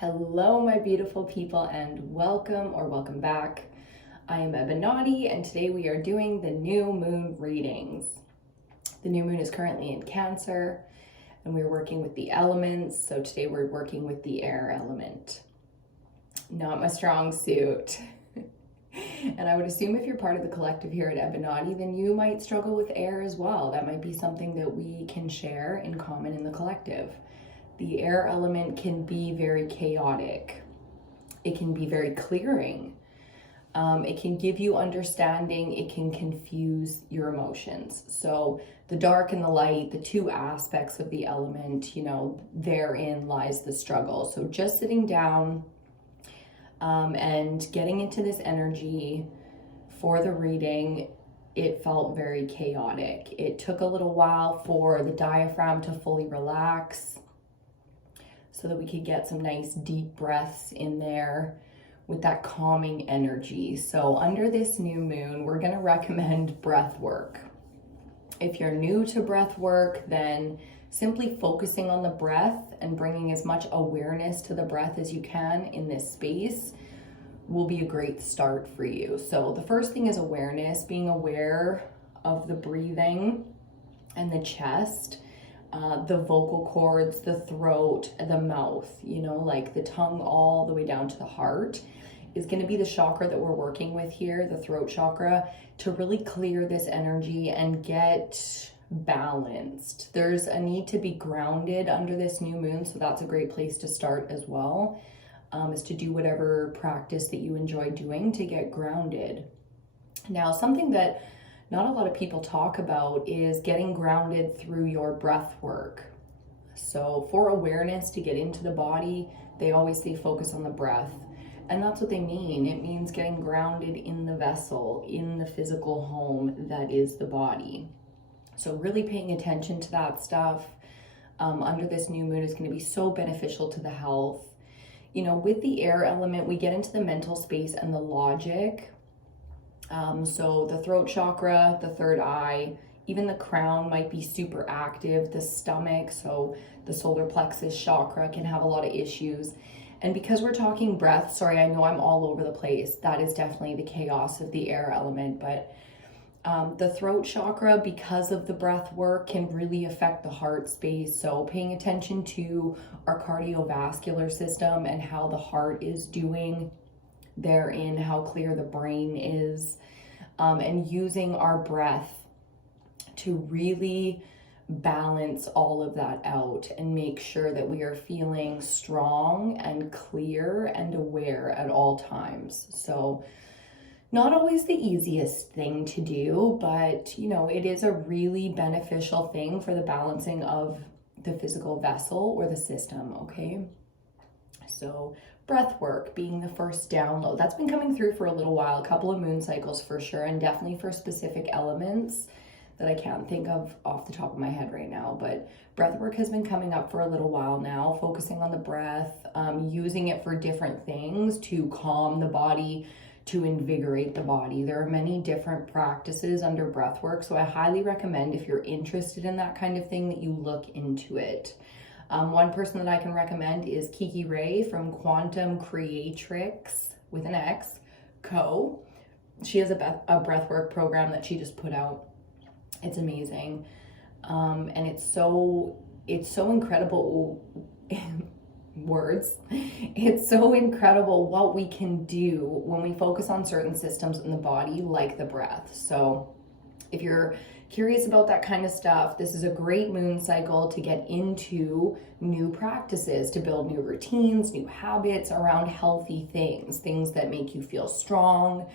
Hello, my beautiful people, and welcome back. I am Ebinotti, and today we are doing the new moon readings. The new moon is currently in Cancer, and we're working with the elements. So today we're working with the air element. Not my strong suit. And I would assume if you're part of the collective here at Ebinotti, then you might struggle with air as well. That might be something that we can share in common in the collective. The air element can be very chaotic. It can be very clearing. It can give you understanding. It can confuse your emotions. So the dark and the light, the two aspects of the element, therein lies the struggle. So just sitting down and getting into this energy for the reading, it felt very chaotic. It took a little while for the diaphragm to fully relax, so that we could get some nice deep breaths in there with that calming energy. So under this new moon, we're gonna recommend breath work. If you're new to breath work, then simply focusing on the breath and bringing as much awareness to the breath as you can in this space will be a great start for you. So the first thing is awareness, being aware of the breathing and the chest. The vocal cords, the throat, the mouth, like the tongue all the way down to the heart is going to be the chakra that we're working with here, the throat chakra, to really clear this energy and get balanced. There's a need to be grounded under this new moon, so that's a great place to start as well, is to do whatever practice that you enjoy doing to get grounded. Now, something that not a lot of people talk about is getting grounded through your breath work. So for awareness to get into the body, they always say focus on the breath. And that's what they mean. It means getting grounded in the vessel, in the physical home that is the body. So really paying attention to that stuff under this new moon is going to be so beneficial to the health. With the air element, we get into the mental space and the logic. So the throat chakra, the third eye, even the crown might be super active, the stomach, so the solar plexus chakra can have a lot of issues. And because we're talking breath, sorry, I know I'm all over the place. That is definitely the chaos of the air element, but the throat chakra, because of the breath work, can really affect the heart space. So paying attention to our cardiovascular system and how the heart is doing therein, how clear the brain is, and using our breath to really balance all of that out and make sure that we are feeling strong and clear and aware at all times. So not always the easiest thing to do, but it is a really beneficial thing for the balancing of the physical vessel or the system, okay? So breath work being the first download. That's been coming through for a little while, a couple of moon cycles for sure, and definitely for specific elements that I can't think of off the top of my head right now. But breath work has been coming up for a little while now, focusing on the breath, using it for different things to calm the body, to invigorate the body. There are many different practices under breath work, so I highly recommend, if you're interested in that kind of thing, that you look into it. One person that I can recommend is Kiki Ray from Quantum Creatrix with an X Co. She has a breathwork program that she just put out. It's amazing, and it's so incredible. Words. It's so incredible what we can do when we focus on certain systems in the body, like the breath. So if you're curious about that kind of stuff, this is a great moon cycle to get into new practices, to build new routines, new habits around healthy things that make you feel strong,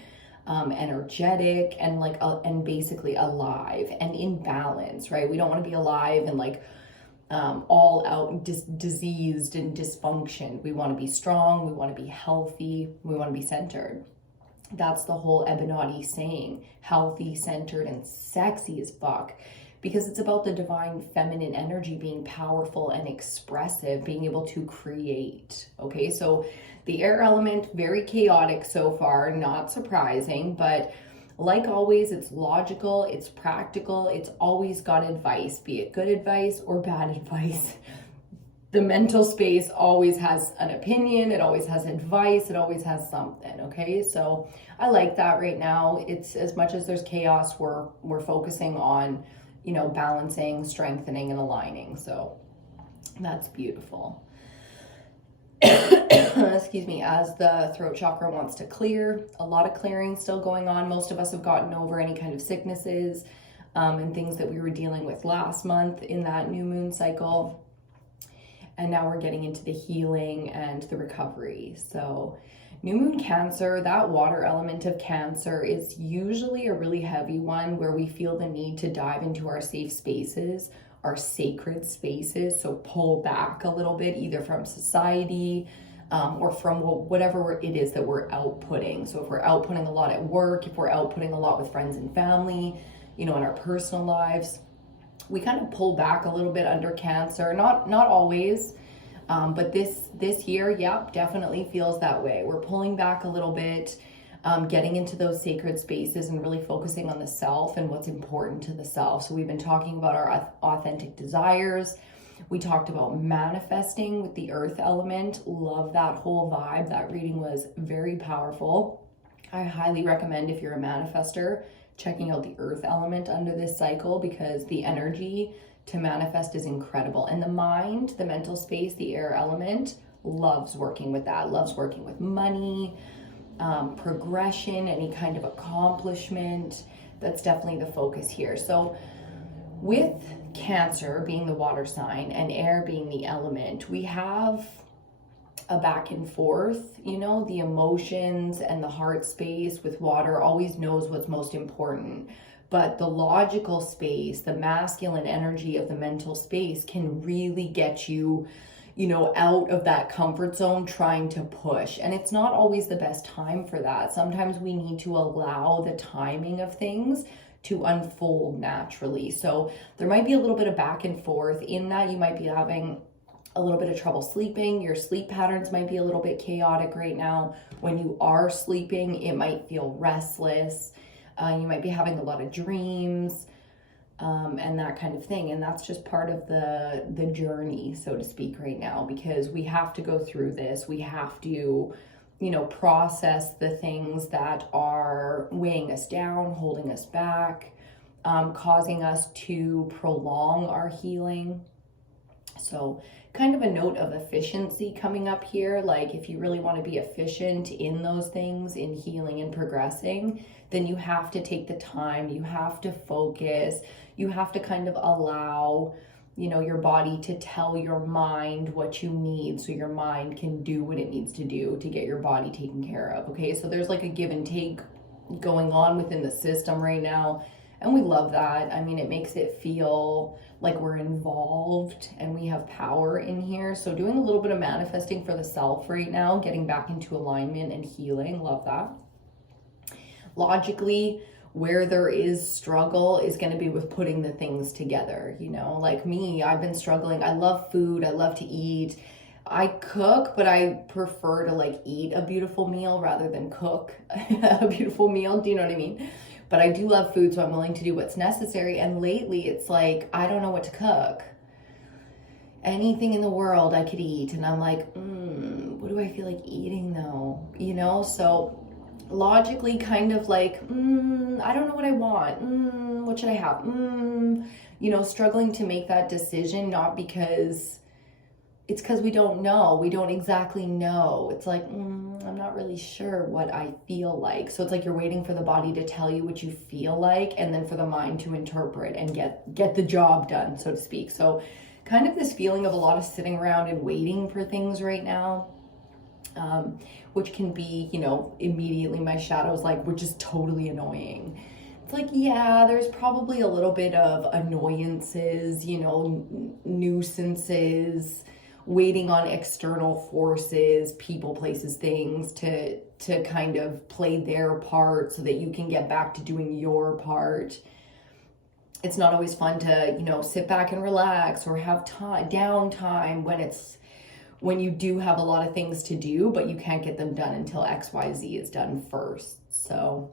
energetic, and and basically alive and in balance, right? We don't want to be alive and all out diseased and dysfunction. We want to be strong, we want to be healthy, we want to be centered. That's the whole Ebinotti saying, healthy, centered, and sexy as fuck, because it's about the divine feminine energy being powerful and expressive, being able to create. Okay, so the air element, very chaotic so far, not surprising, but like always, it's logical, it's practical, it's always got advice, be it good advice or bad advice. the mental space always has an opinion, it always has advice, it always has something, okay? So I like that right now. It's as much as there's chaos, we're focusing on, balancing, strengthening, and aligning. So that's beautiful. Excuse me, as the throat chakra wants to clear, a lot of clearing still going on. Most of us have gotten over any kind of sicknesses and things that we were dealing with last month in that new moon cycle. And now we're getting into the healing and the recovery. So new moon Cancer, that water element of Cancer is usually a really heavy one where we feel the need to dive into our safe spaces, our sacred spaces. So pull back a little bit, either from society or from whatever it is that we're outputting. So if we're outputting a lot at work, if we're outputting a lot with friends and family, in our personal lives, we kind of pull back a little bit under Cancer. Not always, but this year, yep, definitely feels that way. We're pulling back a little bit, getting into those sacred spaces and really focusing on the self and what's important to the self. So we've been talking about our authentic desires. We talked about manifesting with the earth element. Love that whole vibe. That reading was very powerful. I highly recommend, if you're a manifester, checking out the earth element under this cycle, because the energy to manifest is incredible. And the mind, the mental space, the air element loves working with that, loves working with money, progression, any kind of accomplishment. That's definitely the focus here. So with Cancer being the water sign and air being the element, we have a back and forth, the emotions and the heart space with water always knows what's most important. But the logical space, the masculine energy of the mental space can really get you, out of that comfort zone trying to push. And it's not always the best time for that. Sometimes we need to allow the timing of things to unfold naturally. So there might be a little bit of back and forth in that. You might be having a little bit of trouble sleeping. Your sleep patterns might be a little bit chaotic right now. When you are sleeping, it might feel restless. You might be having a lot of dreams and that kind of thing. And that's just part of the journey, so to speak, right now, because we have to go through this. We have to, process the things that are weighing us down, holding us back, causing us to prolong our healing. So kind of a note of efficiency coming up here. Like, if you really want to be efficient in those things, in healing and progressing, then you have to take the time, you have to focus, you have to kind of allow, your body to tell your mind what you need, so your mind can do what it needs to do to get your body taken care of. Okay, so there's like a give and take going on within the system right now. And we love that. I mean, it makes it feel like we're involved and we have power in here. So doing a little bit of manifesting for the self right now, getting back into alignment and healing. Love that. Logically, where there is struggle is going to be with putting the things together. Like me, I've been struggling. I love food. I love to eat. I cook, but I prefer to eat a beautiful meal rather than cook a beautiful meal. Do you know what I mean? But I do love food, so I'm willing to do what's necessary. And lately, it's like, I don't know what to cook. Anything in the world I could eat. And I'm like, what do I feel like eating though? So logically kind of like, I don't know what I want. What should I have? Struggling to make that decision, not because it's because we don't know. We don't exactly know. It's like, I'm not really sure what I feel like. So it's like you're waiting for the body to tell you what you feel like, and then for the mind to interpret and get the job done, so to speak. So kind of this feeling of a lot of sitting around and waiting for things right now, which can be, immediately my shadow's like, which is totally annoying. It's like, yeah, there's probably a little bit of annoyances, nuisances, waiting on external forces, people, places, things to kind of play their part so that you can get back to doing your part. It's not always fun to, sit back and relax or have downtime when you do have a lot of things to do, but you can't get them done until XYZ is done first. So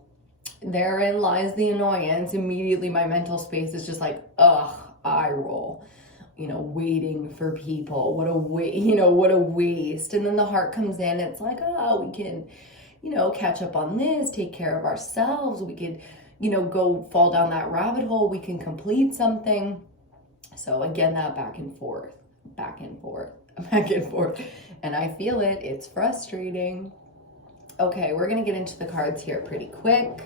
therein lies the annoyance. Immediately my mental space is just like, eye roll. waiting for people. What a what a waste. And then the heart comes in. It's like, oh, we can, catch up on this, take care of ourselves. We could, go fall down that rabbit hole. We can complete something. So again, that back and forth, back and forth, back and forth. And I feel it. It's frustrating. Okay, we're going to get into the cards here pretty quick.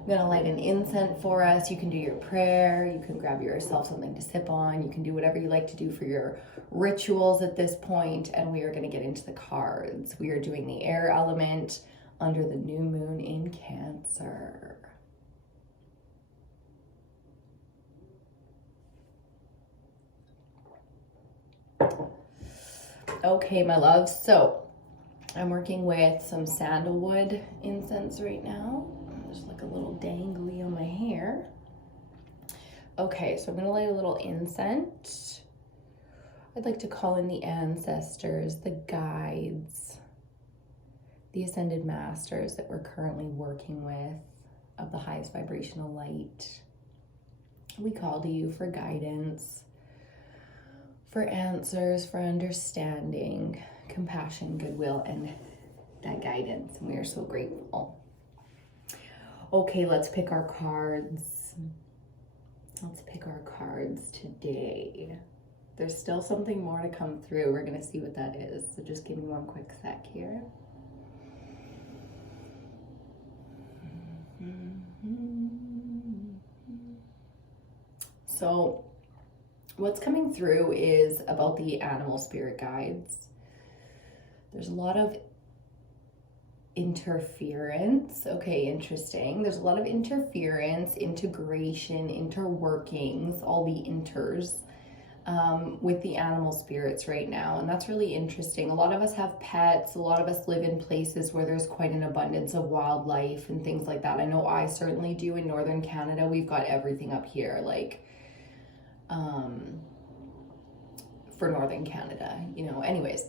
I'm going to light an incense for us. You can do your prayer. You can grab yourself something to sip on. You can do whatever you like to do for your rituals at this point. And we are going to get into the cards. We are doing the air element under the new moon in Cancer. Okay, my love. So I'm working with some sandalwood incense right now. There's like a little dangly on my hair. Okay, so I'm gonna light a little incense. I'd like to call in the ancestors, the guides, the ascended masters that we're currently working with of the highest vibrational light. We call to you for guidance, for answers, for understanding, compassion, goodwill, and that guidance. And we are so grateful. Okay, let's pick our cards. Let's pick our cards today. There's still something more to come through. We're going to see what that is. So just give me one quick sec here. So what's coming through is about the animal spirit guides. There's a lot of interference. Okay, interesting. There's a lot of interference, integration, interworkings, all the inters with the animal spirits right now. And that's really interesting. A lot of us have pets. A lot of us live in places where there's quite an abundance of wildlife and things like that. I know I certainly do. In Northern Canada, we've got everything up here, like for Northern Canada, anyways.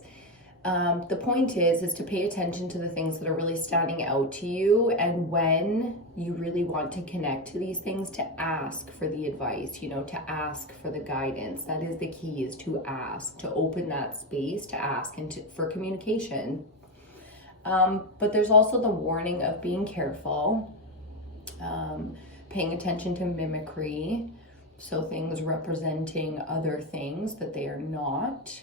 The point is to pay attention to the things that are really standing out to you, and when you really want to connect to these things, to ask for the advice, to ask for the guidance. That is the key, is to ask, to open that space, to ask, and for communication. But there's also the warning of being careful, paying attention to mimicry, so things representing other things that they are not.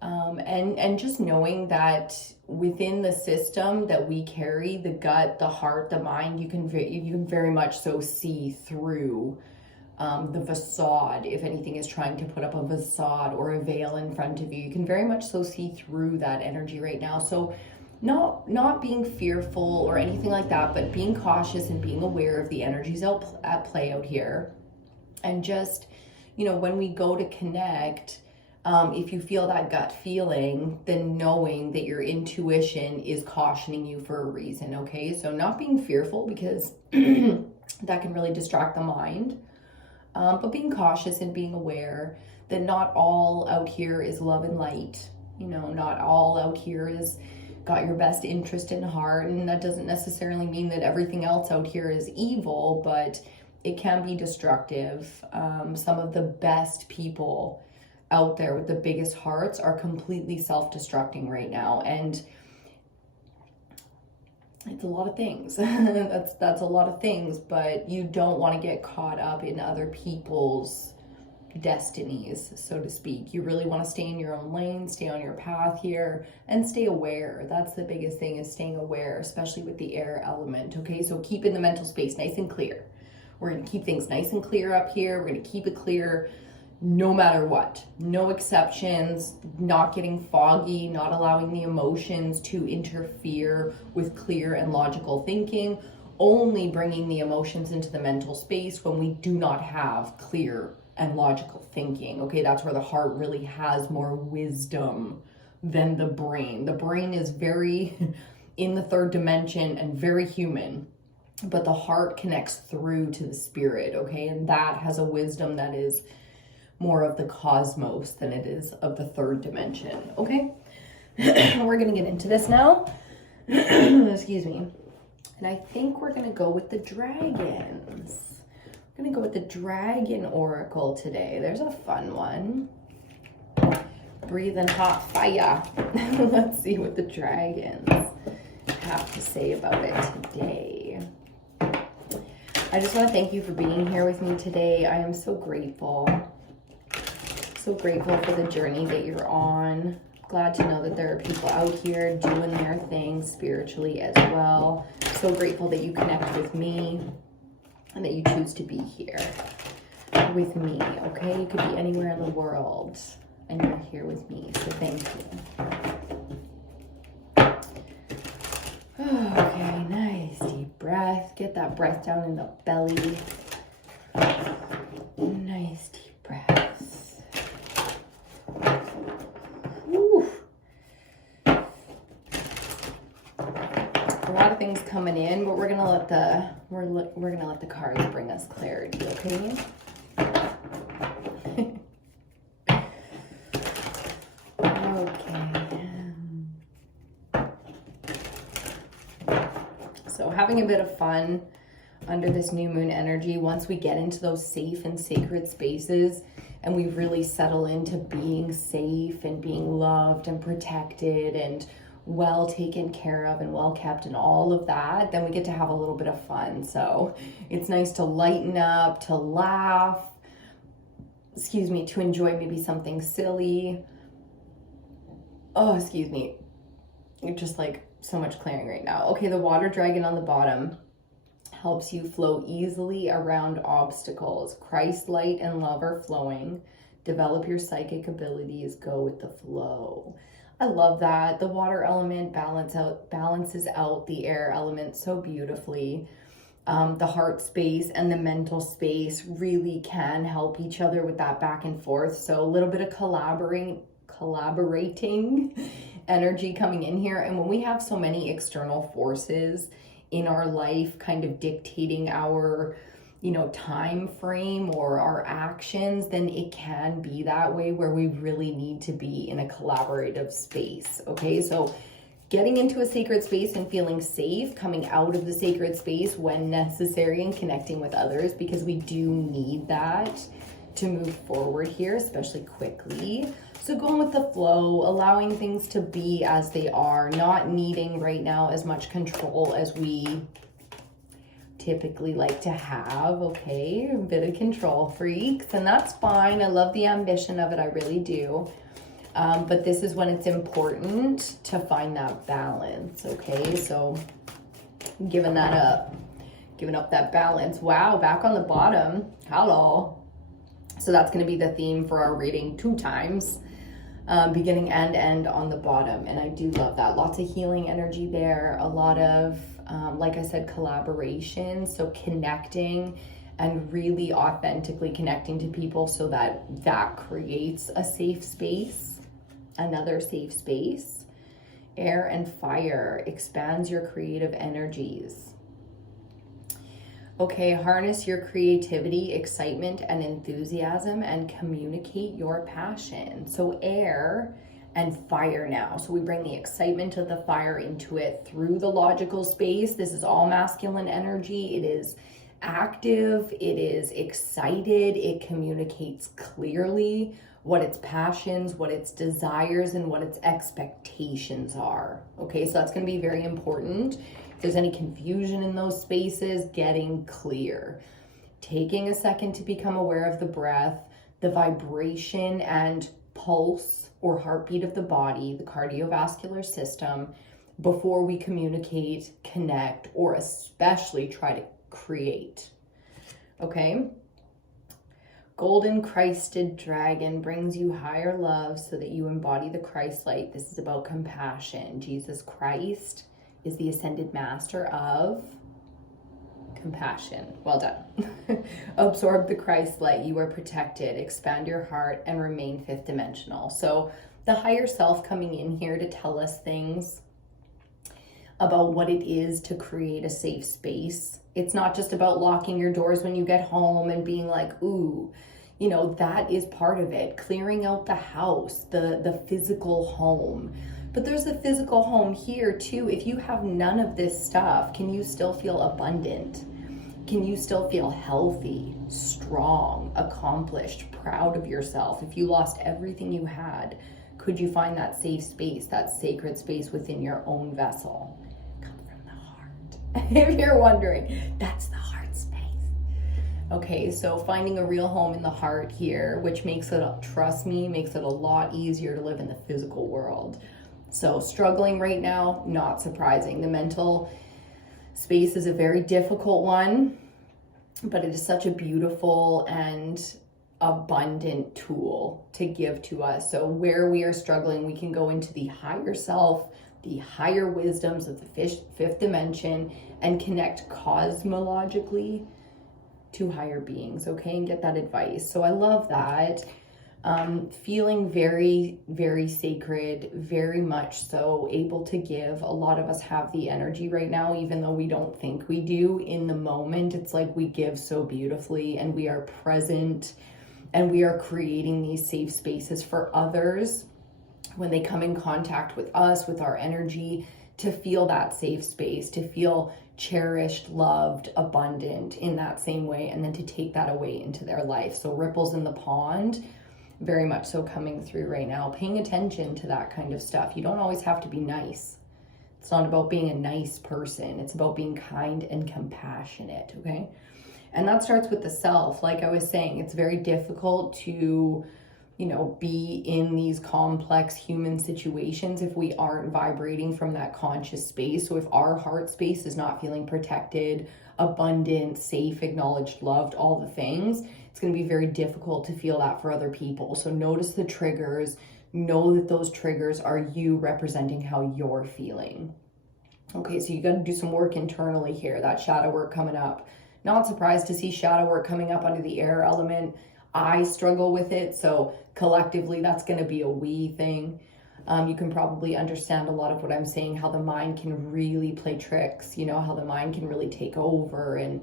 And just knowing that within the system that we carry, the gut, the heart, the mind, you can very much so see through the facade. If anything is trying to put up a facade or a veil in front of you, you can very much so see through that energy right now. So not being fearful or anything like that, but being cautious and being aware of the energies at play out here. And just, when we go to connect, if you feel that gut feeling, then knowing that your intuition is cautioning you for a reason, okay? So not being fearful, because that can really distract the mind, but being cautious and being aware that not all out here is love and light. Not all out here is got your best interest in heart, and that doesn't necessarily mean that everything else out here is evil, but it can be destructive. Some of the best people out there with the biggest hearts are completely self-destructing right now, and it's a lot of things. that's a lot of things, but you don't want to get caught up in other people's destinies, so to speak. You really want to stay in your own lane, stay on your path here, and stay aware. That's the biggest thing, is staying aware, especially with the air element, okay? So keeping the mental space nice and clear. We're going to keep things nice and clear up here. We're going to keep it clear no matter what. No exceptions, not getting foggy, not allowing the emotions to interfere with clear and logical thinking, only bringing the emotions into the mental space when we do not have clear and logical thinking, okay? That's where the heart really has more wisdom than the brain. The brain is very in the third dimension and very human, but the heart connects through to the spirit, okay? And that has a wisdom that is more of the cosmos than it is of the third dimension, okay? We're gonna get into this now. Excuse me. And I think we're gonna go with the dragons. We're I'm gonna go with the Dragon Oracle today. There's a fun one. Breathing hot fire. Let's see what the dragons have to say about it today. I just want to thank you for being here with me today. I am so grateful. So grateful for the journey that you're on. Glad to know that there are people out here doing their thing spiritually as well. So grateful that you connect with me and that you choose to be here with me, okay? You could be anywhere in the world and you're here with me, so thank you. Okay, nice deep breath. Get that breath down in the belly. Nice deep breaths. Whew. A lot of things coming in, but we're gonna let the cards bring us clarity, okay? So having a bit of fun under this new moon energy, once we get into those safe and sacred spaces and we really settle into being safe and being loved and protected and well taken care of and well kept and all of that, then we get to have a little bit of fun. So it's nice to lighten up, to laugh, to enjoy maybe something silly. Oh, excuse me. Just like so much clearing right now. Okay, the water dragon on the bottom helps you flow easily around obstacles. Christ light and love are flowing. Develop your psychic abilities. Go with the flow. I love that. The water element balances out the air element so beautifully. The heart space and the mental space really can help each other with that back and forth. So a little bit of collaborating energy coming in here. And when we have so many external forces in our life kind of dictating our, time frame or our actions, then it can be that way where we really need to be in a collaborative space. Okay, so getting into a sacred space and feeling safe, coming out of the sacred space when necessary and connecting with others, because we do need that to move forward here, especially quickly. So going with the flow, allowing things to be as they are, not needing right now as much control as we typically like to have, okay? A bit of control freaks, and that's fine. I love the ambition of it, I really do. But this is when it's important to find that balance, okay? So giving up that balance. Wow, back on the bottom, hello. So that's gonna be the theme for our reading 2 times. Beginning and end on the bottom, and I do love that. Lots of healing energy there, a lot of like I said, collaboration, so connecting and really authentically connecting to people so that creates a safe space, another safe space. Air and fire expands your creative energies. Okay, harness your creativity, excitement, and enthusiasm and communicate your passion. So air and fire now. So we bring the excitement of the fire into it through the logical space. This is all masculine energy. It is active, it is excited, it communicates clearly what its passions, what its desires, and what its expectations are. Okay, so that's going to be very important. If there's any confusion in those spaces, getting clear. Taking a second to become aware of the breath, the vibration and pulse or heartbeat of the body, the cardiovascular system, before we communicate, connect, or especially try to create. Okay? Golden Christed Dragon brings you higher love so that you embody the Christ light. This is about compassion. Jesus Christ is the ascended master of compassion. Well done. Absorb the Christ light. You are protected. Expand your heart and remain 5th dimensional. So the higher self coming in here to tell us things about what it is to create a safe space. It's not just about locking your doors when you get home and being like, ooh, you know, that is part of it. Clearing out the house, the physical home. But there's a physical home here too. If you have none of this stuff, can you still feel abundant? Can you still feel healthy, strong, accomplished, proud of yourself? If you lost everything you had, could you find that safe space, that sacred space within your own vessel? Come from the heart. If you're wondering, that's the heart space. Okay, so finding a real home in the heart here, which makes it, trust me, makes it a lot easier to live in the physical world. So struggling right now, not surprising. The mental space is a very difficult one, but it is such a beautiful and abundant tool to give to us. So where we are struggling, we can go into the higher self, the higher wisdoms of the fifth dimension, and connect cosmologically to higher beings, okay, and get that advice. So I love that. Feeling very, very sacred, very much so able to give. A lot of us have the energy right now, even though we don't think we do in the moment. It's like we give so beautifully, and we are present, and we are creating these safe spaces for others when they come in contact with us, with our energy, to feel that safe space, to feel cherished, loved, abundant in that same way, and then to take that away into their life. So ripples in the pond, very much so coming through right now, paying attention to that kind of stuff. You don't always have to be nice. It's not about being a nice person. It's about being kind and compassionate, okay? And that starts with the self. Like I was saying, it's very difficult to, be in these complex human situations if we aren't vibrating from that conscious space. So if our heart space is not feeling protected, abundant, safe, acknowledged, loved, all the things, it's going to be very difficult to feel that for other people. So notice the triggers, know that those triggers are you representing how you're feeling. Okay, so you got to do some work internally here, that shadow work coming up. Not surprised to see shadow work coming up under the air element. I struggle with it, so collectively that's going to be a we thing. You can probably understand a lot of what I'm saying, how the mind can really play tricks, how the mind can really take over, and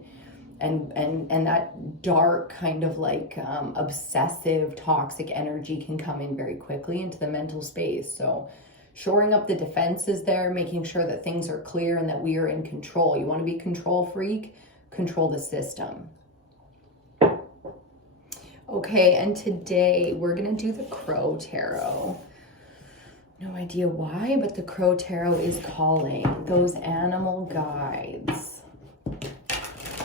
that dark kind of like obsessive, toxic energy can come in very quickly into the mental space. So shoring up the defenses there, making sure that things are clear and that we are in control. You want to be control freak, control the system. Okay, and today we're going to do the Crow Tarot. No idea why, but the Crow Tarot is calling those animal guides.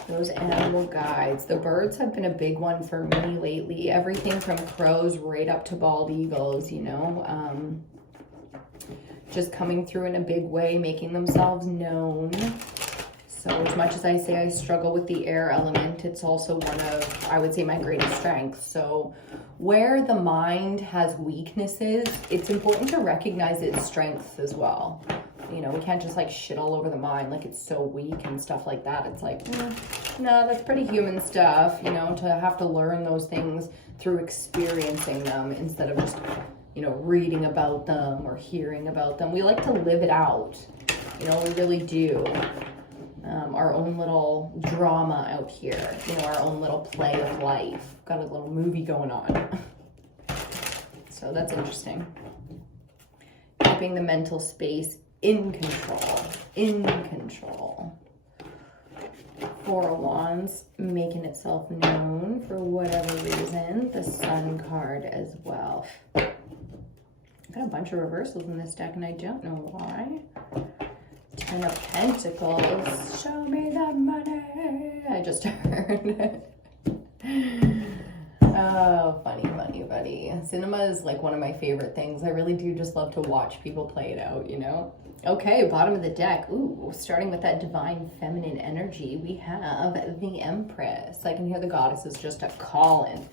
Those animal guides. The birds have been a big one for me lately. Everything from crows right up to bald eagles, just coming through in a big way, making themselves known. So as much as I say I struggle with the air element, it's also one of, I would say, my greatest strengths. So where the mind has weaknesses, it's important to recognize its strengths as well. We can't just like shit all over the mind like it's so weak and stuff like that. It's like, no, that's pretty human stuff, to have to learn those things through experiencing them instead of just, reading about them or hearing about them. We like to live it out, we really do. Our own little drama out here, our own little play of life. Got a little movie going on. So that's interesting. Keeping the mental space in control. Four of Wands, making itself known for whatever reason. The Sun card as well. I've got a bunch of reversals in this deck and I don't know why. Ten of Pentacles, show me the money. I just heard. Oh, funny. Cinema is like one of my favorite things. I really do just love to watch people play it out, Okay, bottom of the deck. Ooh, starting with that divine feminine energy, we have the Empress. I can hear the goddesses just a calling.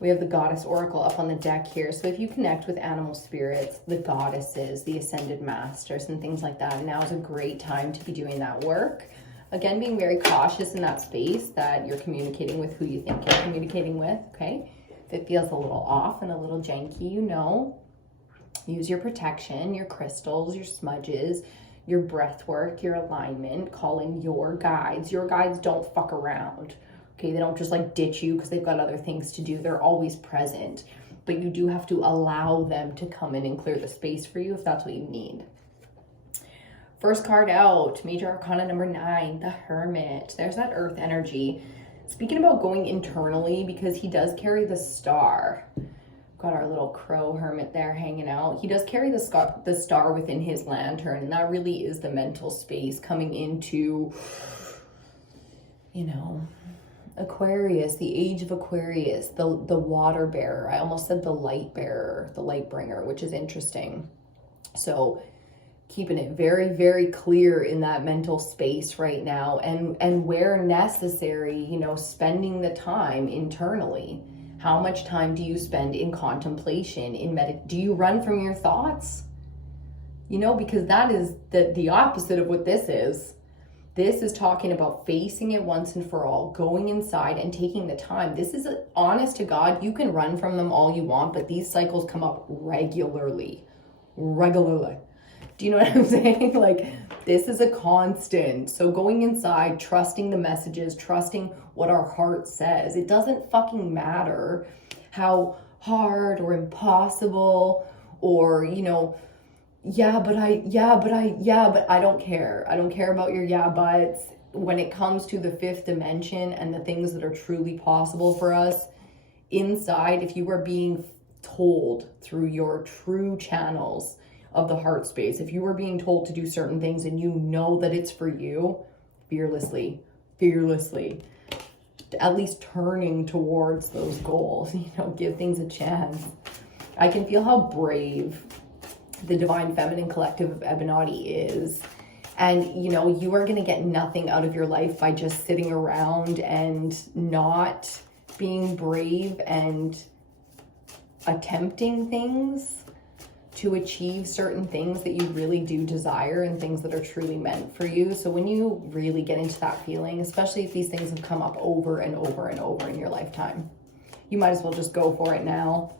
We have the Goddess Oracle up on the deck here. So if you connect with animal spirits, the goddesses, the ascended masters, and things like that, now is a great time to be doing that work. Again, being very cautious in that space that you're communicating with who you think you're communicating with, okay? If it feels a little off and a little janky, use your protection, your crystals, your smudges, your breath work, your alignment, calling your guides. Your guides don't fuck around. Okay, they don't just like ditch you because they've got other things to do. They're always present, but you do have to allow them to come in and clear the space for you if that's what you need. First card out, Major Arcana number 9, the Hermit. There's that earth energy. Speaking about going internally, because he does carry the star. Got our little crow hermit there hanging out. He does carry the star within his lantern, and that really is the mental space coming into, you know, Aquarius, the age of Aquarius, the water bearer. I almost said the light bearer, the light bringer, which is interesting. So keeping it very, very clear in that mental space right now, and where necessary, you know, spending the time internally. How much time do you spend in contemplation, do you run from your thoughts? You know, because that is the opposite of what this is. This is talking about facing it once and for all, going inside and taking the time. This is honest to God. You can run from them all you want, but these cycles come up regularly. Do you know what I'm saying? Like, this is a constant. So going inside, trusting the messages, trusting what our heart says. It doesn't fucking matter how hard or impossible or, you know, but I don't care. I don't care about your yeah buts. When it comes to the fifth dimension and the things that are truly possible for us inside, if you are being told through your true channels of the heart space, if you are being told to do certain things and you know that it's for you, fearlessly, at least turning towards those goals, you know, give things a chance. I can feel how brave the Divine Feminine Collective of EBINOTTI is. And, you know, you are going to get nothing out of your life by just sitting around and not being brave and attempting things to achieve certain things that you really do desire and things that are truly meant for you. So when you really get into that feeling, especially if these things have come up over and over and over in your lifetime, you might as well just go for it now.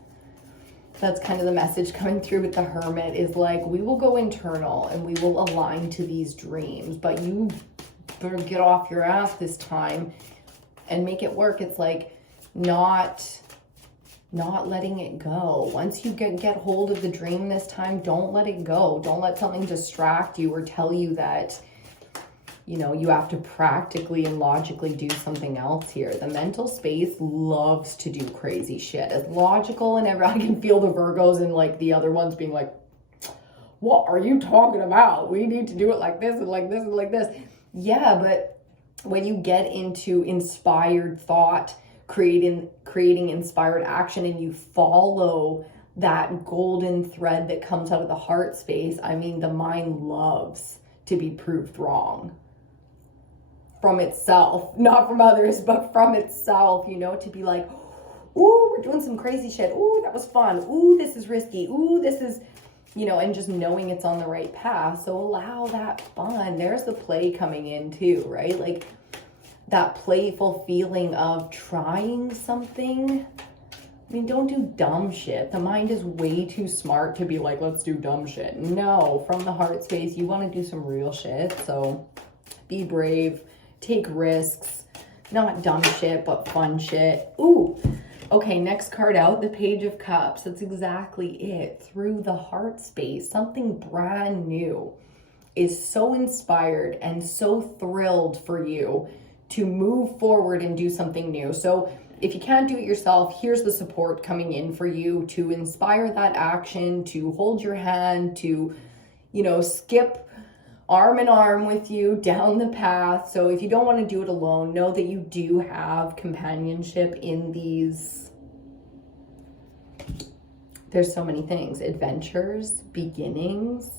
That's kind of the message coming through with the Hermit, is like, we will go internal and we will align to these dreams, but you better get off your ass this time and make it work. It's like not letting it go. Once you get hold of the dream this time, don't let it go. Don't let something distract you or tell you that, you know, you have to practically and logically do something else here. The mental space loves to do crazy shit. As logical and I can feel the Virgos and like the other ones being like, what are you talking about? We need to do it like this and like this and like this. Yeah, but when you get into inspired thought, creating inspired action, and you follow that golden thread that comes out of the heart space, I mean, the mind loves to be proved wrong from itself, not from others, but from itself, you know, to be like, ooh, we're doing some crazy shit. Ooh, that was fun. Ooh, this is risky. Ooh, this is, you know, and just knowing it's on the right path. So allow that fun. There's the play coming in too, right? Like that playful feeling of trying something. I mean, don't do dumb shit. The mind is way too smart to be like, let's do dumb shit. No, from the heart space, you want to do some real shit. So be brave, take risks, not dumb shit, but fun shit. Ooh, okay, next card out, the Page of Cups. That's exactly it. Through the heart space, something brand new is so inspired and so thrilled for you to move forward and do something new. So if you can't do it yourself, here's the support coming in for you to inspire that action, to hold your hand, to, you know, skip arm in arm with you down the path. So if you don't want to do it alone, know that you do have companionship in these. There's so many things: adventures, beginnings,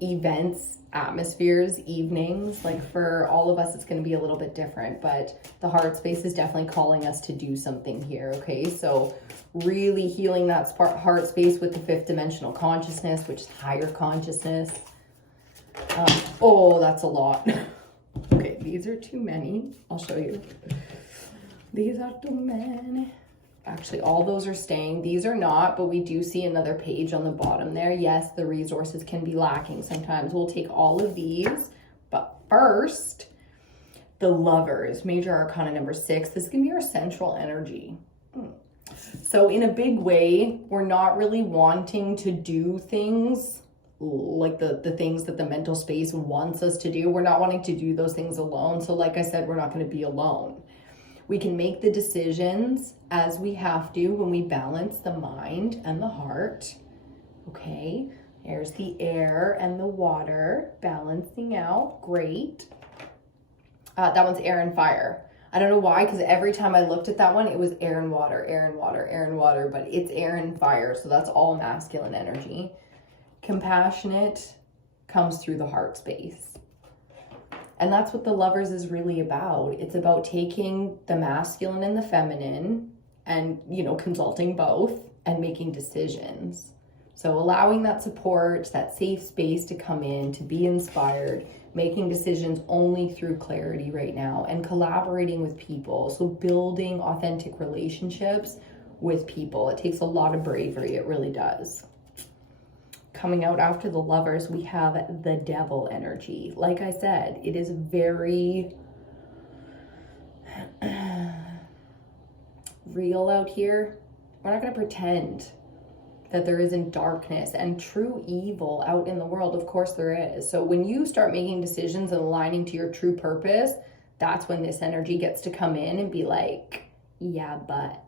events, atmospheres, evenings. Like for all of us, it's going to be a little bit different, but the heart space is definitely calling us to do something here. Okay, so really healing that heart space with the fifth dimensional consciousness, which is higher consciousness. Oh, that's a lot. Okay, these are too many. I'll show you. These are too many. Actually, all those are staying. These are not, but we do see another page on the bottom there. Yes, the resources can be lacking sometimes. We'll take all of these. But first, the Lovers, Major Arcana number 6. This can be our central energy. So in a big way, we're not really wanting to do things like the things that the mental space wants us to do. We're not wanting to do those things alone. So like I said, we're not going to be alone. We can make the decisions as we have to when we balance the mind and the heart. Okay, there's the air and the water balancing out. Great. That one's air and fire. I don't know why, because every time I looked at that one, it was air and water, air and water, air and water, but it's air and fire, so that's all masculine energy. Compassionate comes through the heart space. And that's what the Lovers is really about. It's about taking the masculine and the feminine and, consulting both and making decisions. So allowing that support, that safe space to come in, to be inspired, making decisions only through clarity right now, and collaborating with people. So building authentic relationships with people. It takes a lot of bravery, it really does. Coming out after the Lovers, we have the Devil energy. Like I said, it is very real out here. We're not going to pretend that there isn't darkness and true evil out in the world. Of course there is. So when you start making decisions and aligning to your true purpose, that's when this energy gets to come in and be like, yeah, but.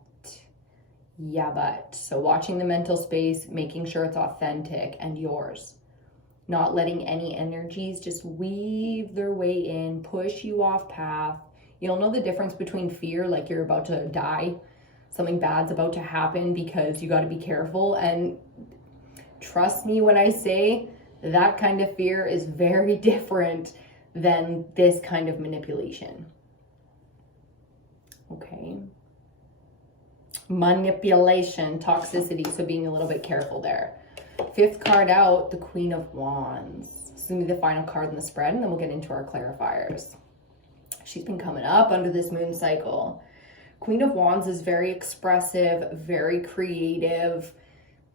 So watching the mental space, making sure it's authentic and yours. Not letting any energies just weave their way in, push you off path. You'll know the difference between fear, like you're about to die, something bad's about to happen because you got to be careful. And trust me when I say that kind of fear is very different than this kind of manipulation. Okay. Manipulation, toxicity, so being a little bit careful there. Fifth card out, the Queen of Wands. This is going to be the final card in the spread, and then we'll get into our clarifiers. She's been coming up under this moon cycle. Queen of Wands is very expressive, very creative,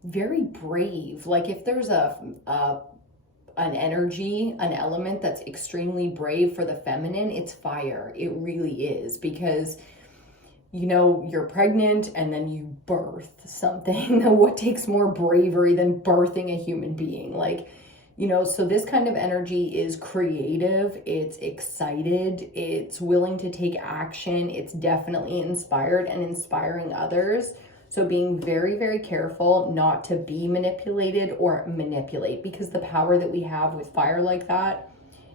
very brave. Like if there's an energy, an element that's extremely brave for the feminine, it's fire. It really is, because you're pregnant and then you birth something. What takes more bravery than birthing a human being? So this kind of energy is creative, it's excited, it's willing to take action, it's definitely inspired and inspiring others. So being very, very careful not to be manipulated or manipulate, because the power that we have with fire like that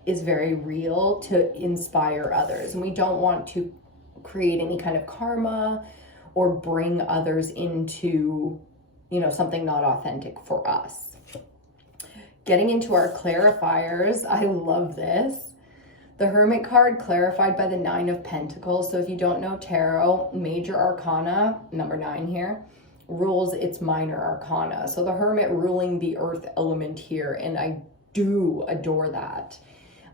is very real to inspire others. And we don't want to create any kind of karma or bring others into, something not authentic for us. Getting into our clarifiers, I love this. The Hermit card clarified by the 9 of Pentacles. So if you don't know tarot, major arcana, number 9 here, rules its minor arcana. So the Hermit ruling the earth element here, and I do adore that.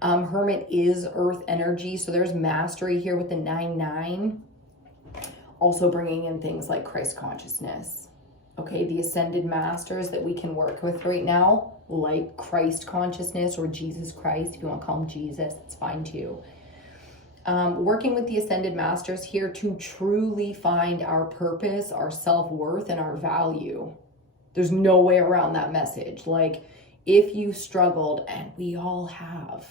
Hermit is earth energy, so there's mastery here with the 9-9. Also bringing in things like Christ consciousness. Okay, the ascended masters that we can work with right now, like Christ consciousness or Jesus Christ, if you want to call him Jesus, that's fine too. Working with the ascended masters here to truly find our purpose, our self-worth, and our value. There's no way around that message. Like, if you struggled, and we all have,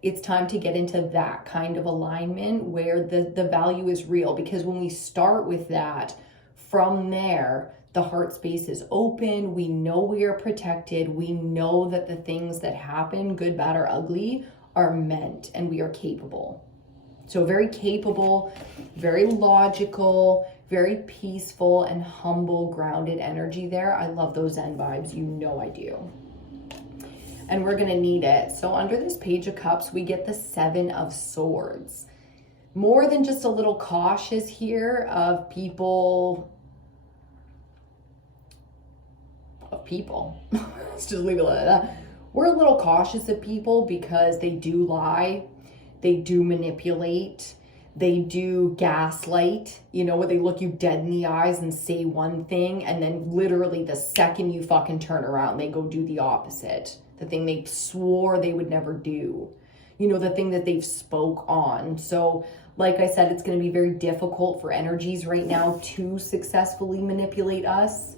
it's time to get into that kind of alignment where the value is real. Because when we start with that, from there, the heart space is open. We know we are protected. We know that the things that happen, good, bad, or ugly, are meant, and we are capable. So very capable, very logical, very peaceful and humble, grounded energy there. I love those Zen vibes. I do. And we're going to need it. So under this Page of Cups, we get the 7 of Swords. More than just a little cautious here of people. Let's just leave it like that. We're a little cautious of people because they do lie. They do manipulate. They do gaslight, where they look you dead in the eyes and say one thing, and then literally the second you fucking turn around, they go do the opposite. The thing they swore they would never do. The thing that they've spoke on. So Like I said, it's going to be very difficult for energies right now to successfully manipulate us.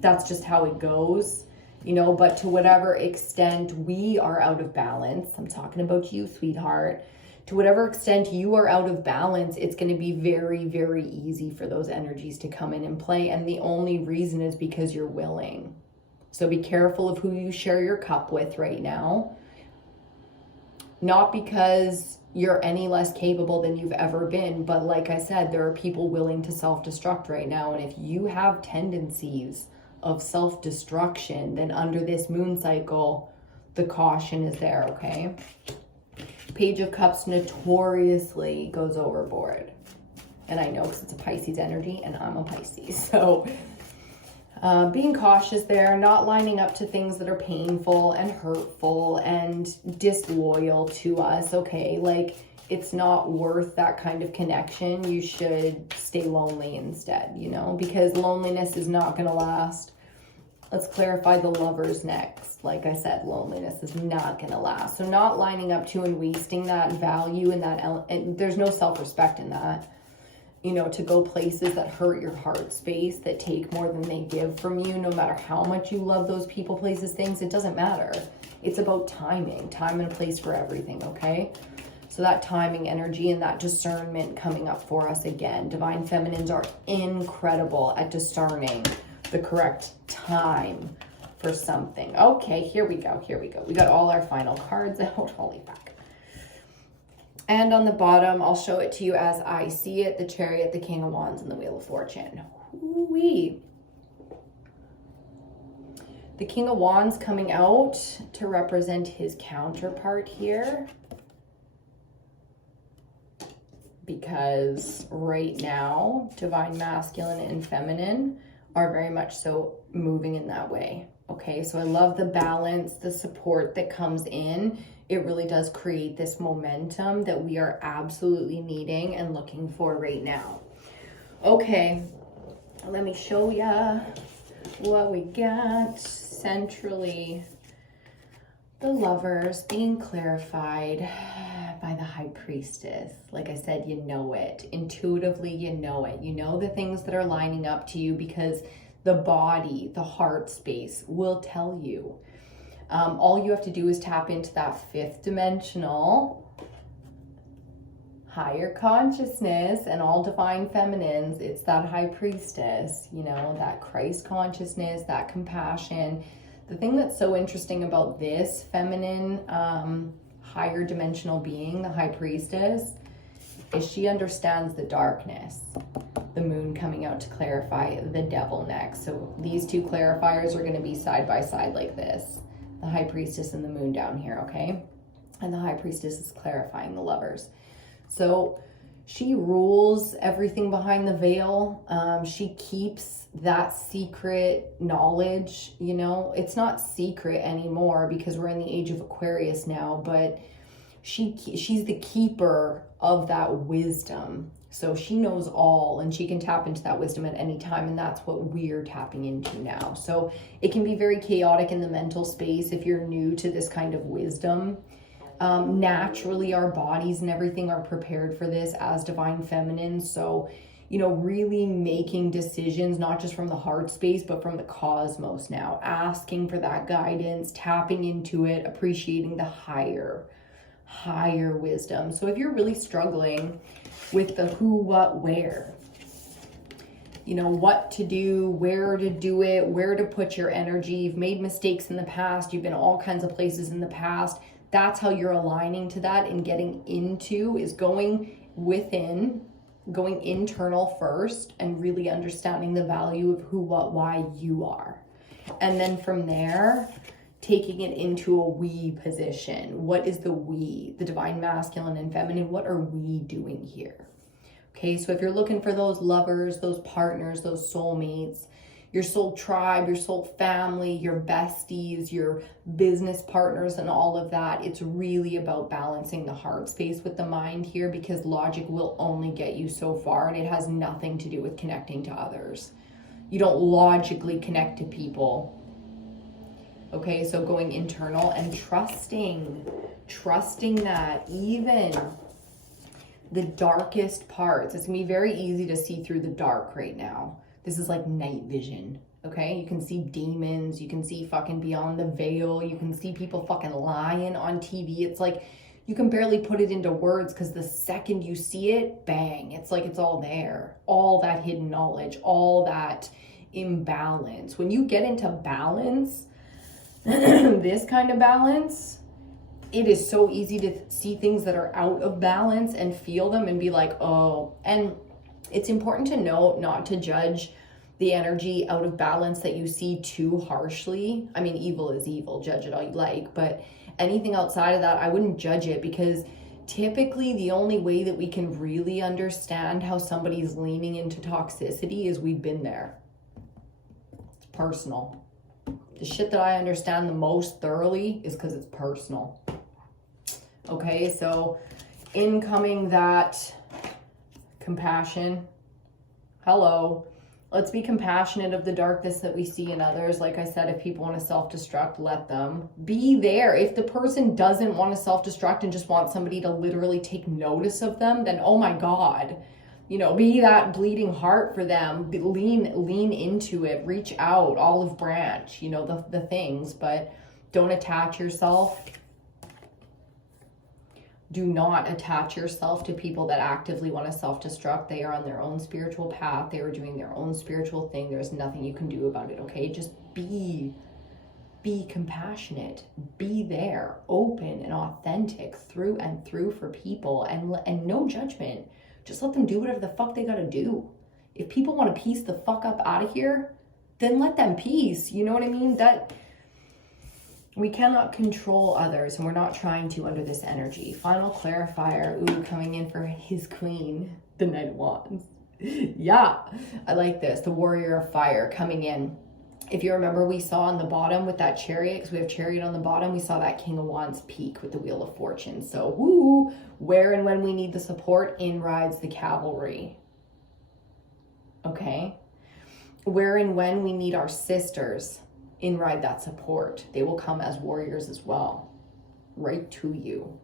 That's just how it goes, you know, but to whatever extent we are out of balance, I'm talking about you, sweetheart, to whatever extent you are out of balance, it's going to be very, very easy for those energies to come in and play. And the only reason is because you're willing. So be careful of who you share your cup with right now. Not because you're any less capable than you've ever been, but like I said, there are people willing to self-destruct right now. And if you have tendencies of self-destruction, then under this moon cycle, the caution is there, okay? Page of Cups notoriously goes overboard. And I know because it's a Pisces energy and I'm a Pisces. So being cautious there, not lining up to things that are painful and hurtful and disloyal to us, okay? Like, it's not worth that kind of connection. You should stay lonely instead, you know, because loneliness is not going to last. Let's clarify the Lovers next. Like I said, loneliness is not going to last. So not lining up to and wasting that value and that, and there's no self-respect in that, you know, to go places that hurt your heart space, that take more than they give from you, no matter how much you love those people, places, things, it doesn't matter. It's about timing, time and place for everything, okay? So that timing energy and that discernment coming up for us again. Divine feminines are incredible at discerning the correct time for something. Okay, here we go. We got all our final cards out. Holy fuck. And on the bottom, I'll show it to you as I see it. The Chariot, the King of Wands, and the Wheel of Fortune. Ooh-wee. The King of Wands coming out to represent his counterpart here. Because right now, divine masculine and feminine are very much so moving in that way. Okay, so I love the balance, the support that comes in. It really does create this momentum that we are absolutely needing and looking for right now. Okay, let me show ya what we got centrally. The Lovers being clarified by the High Priestess. Like I said, you know it. Intuitively, you know it. You know the things that are lining up to you because the body, the heart space will tell you. All you have to do is tap into that fifth dimensional higher consciousness, and all divine feminines, it's that High Priestess, you know, that Christ consciousness, that compassion. The thing that's so interesting about this feminine, higher dimensional being, the High Priestess, is she understands the darkness. The moon coming out to clarify the Devil next. So these two clarifiers are going to be side by side like this. The High Priestess and the moon down here, okay? And the High Priestess is clarifying the Lovers. So she rules everything behind the veil. She keeps that secret knowledge, you know. It's not secret anymore because we're in the age of Aquarius now, but she's the keeper of that wisdom. So she knows all, and she can tap into that wisdom at any time, and that's what we're tapping into now. So it can be very chaotic in the mental space if you're new to this kind of wisdom. Naturally, our bodies and everything are prepared for this as divine feminine. So, you know, really making decisions, not just from the heart space, but from the cosmos now, asking for that guidance, tapping into it, appreciating the higher wisdom. So if you're really struggling with the who, what, where, you know, what to do, where to do it, where to put your energy, you've made mistakes in the past, you've been all kinds of places in the past, that's how you're aligning to that and getting into is going within, going internal first and really understanding the value of who, what, why you are. And then from there, taking it into a we position. What is the we, the divine masculine and feminine? What are we doing here? Okay, so if you're looking for those lovers, those partners, those soulmates, your soul tribe, your soul family, your besties, your business partners, and all of that, it's really about balancing the heart space with the mind here, because logic will only get you so far, and it has nothing to do with connecting to others. You don't logically connect to people. Okay, so going internal and trusting that even the darkest parts. It's gonna be very easy to see through the dark right now. This is like night vision, okay? You can see demons, you can see fucking beyond the veil, you can see people fucking lying on TV. It's like, you can barely put it into words because the second you see it, bang, it's like it's all there. All that hidden knowledge, all that imbalance. When you get into balance, this kind of balance, it is so easy to see things that are out of balance and feel them and be like, oh. And it's important to note not to judge the energy out of balance that you see too harshly. I mean, evil is evil, judge it all you like, but anything outside of that, I wouldn't judge it, because typically the only way that we can really understand how somebody's leaning into toxicity is we've been there. It's personal. The shit that I understand the most thoroughly is because it's personal. Okay, so incoming that compassion. Hello. Let's be compassionate of the darkness that we see in others. Like I said, if people want to self-destruct, let them be there. If the person doesn't want to self-destruct and just want somebody to literally take notice of them, then oh my God, you know, be that bleeding heart for them. Lean into it, reach out, olive branch, you know, the things, but don't attach yourself. Do not attach yourself to people that actively want to self-destruct. They are on their own spiritual path. They are doing their own spiritual thing. There's nothing you can do about it, okay? Just be compassionate. Be there, open and authentic through and through for people, and no judgment. Just let them do whatever the fuck they gotta do. If people want to piece the fuck up out of here, then let them piece. You know what I mean? That we cannot control others, and we're not trying to under this energy. Final clarifier. Ooh, coming in for his queen, the Knight of Wands. Yeah, I like this. The Warrior of Fire coming in. If you remember, we saw on the bottom with that Chariot, because we have Chariot on the bottom, we saw that King of Wands peak with the Wheel of Fortune. So, woo, where and when we need the support, in rides the cavalry. Okay? Where and when we need our sisters, in ride that support. They will come as warriors as well, right to you,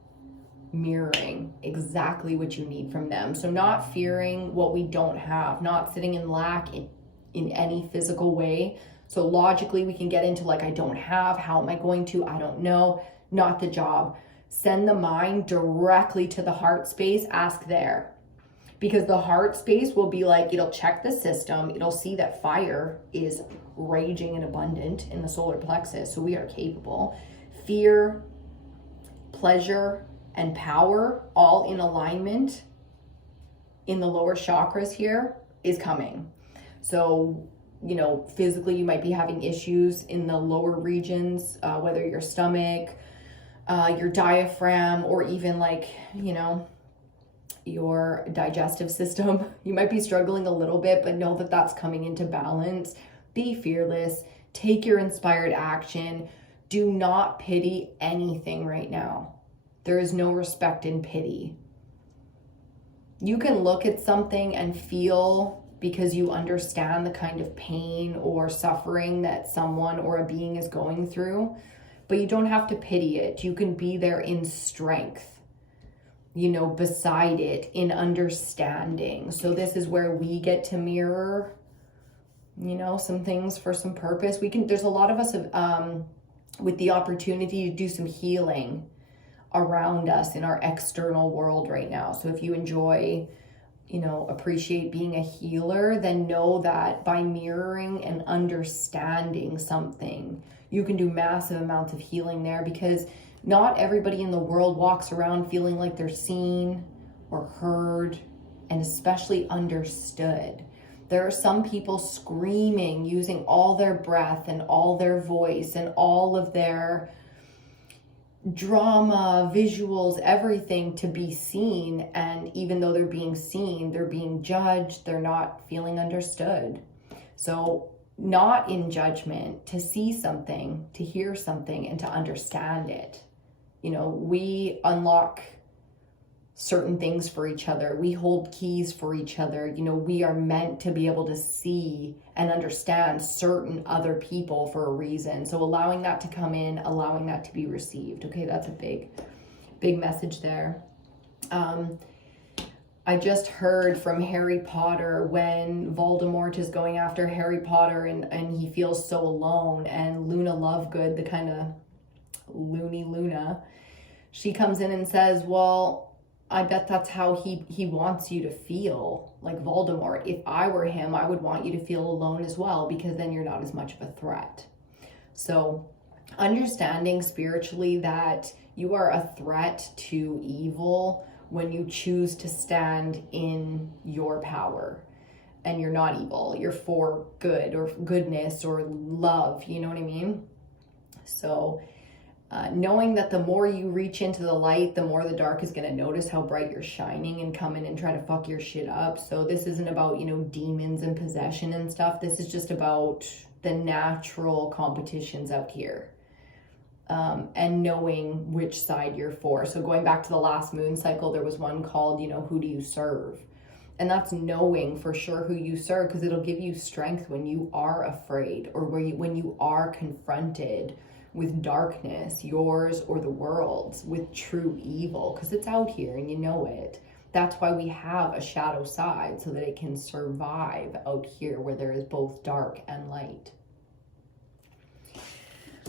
mirroring exactly what you need from them. So not fearing what we don't have, not sitting in lack in any physical way. So logically we can get into like, I don't have, how am I going to, I don't know, not the job. Send the mind directly to the heart space, ask there. Because the heart space will be like, it'll check the system, it'll see that fire is raging and abundant in the solar plexus, so we are capable. Fear, pleasure, and power, all in alignment in the lower chakras here, is coming. So, you know, physically you might be having issues in the lower regions, whether your stomach, your diaphragm, or even like, you know, your digestive system. You might be struggling a little bit, but know that that's coming into balance. Be fearless. Take your inspired action. Do not pity anything right now. There is no respect in pity. You can look at something and feel, because you understand the kind of pain or suffering that someone or a being is going through, but you don't have to pity it. You can be there in strength, you know, beside it, in understanding. So this is where we get to mirror, you know, some things for some purpose. There's a lot of us with the opportunity to do some healing around us in our external world right now. So if you enjoy, you know, appreciate being a healer, then know that by mirroring and understanding something, you can do massive amounts of healing there, because not everybody in the world walks around feeling like they're seen or heard, and especially understood. There are some people screaming, using all their breath and all their voice and all of their drama, visuals, everything to be seen. And even though they're being seen, they're being judged. They're not feeling understood. So not in judgment, to see something, to hear something, and to understand it. You know, we unlock certain things for each other. We hold keys for each other. You know, we are meant to be able to see and understand certain other people for a reason. So allowing that to come in, allowing that to be received. Okay, that's a big message there. I just heard from Harry Potter when Voldemort is going after Harry Potter and he feels so alone, and Luna Lovegood, the kind of loony Luna, she comes in and says, well, I bet that's how he wants you to feel, like Voldemort. If I were him, I would want you to feel alone as well, because then you're not as much of a threat. So understanding spiritually that you are a threat to evil when you choose to stand in your power, and you're not evil, you're for good or goodness or love, you know what I mean? So knowing that the more you reach into the light, the more the dark is going to notice how bright you're shining and come in and try to fuck your shit up. So this isn't about, demons and possession and stuff. This is just about the natural competitions out here. And knowing which side you're for. So going back to the last moon cycle, there was one called, who do you serve? And that's knowing for sure who you serve, because it'll give you strength when you are afraid, or when you are confronted with darkness, yours or the world's, with true evil, because it's out here and you know it. That's why we have a shadow side, so that it can survive out here where there is both dark and light.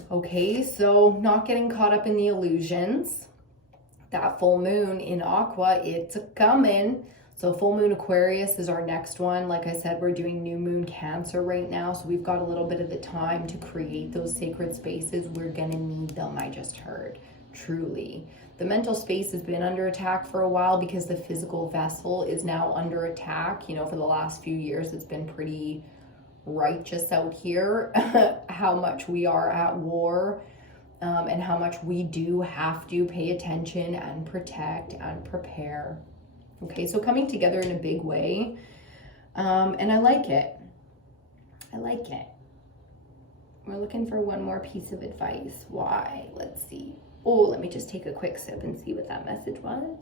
Okay, so not getting caught up in the illusions. That full moon in Aqua, it's coming. So full moon Aquarius is our next one. Like I said, we're doing new moon Cancer right now. So we've got a little bit of the time to create those sacred spaces. We're gonna need them, I just heard, truly. The mental space has been under attack for a while because the physical vessel is now under attack. For the last few years, it's been pretty righteous out here, how much we are at war, and how much we do have to pay attention and protect and prepare. Okay, so coming together in a big way, and I like it. We're looking for one more piece of advice. Why? Let's see. Oh, let me just take a quick sip and see what that message was.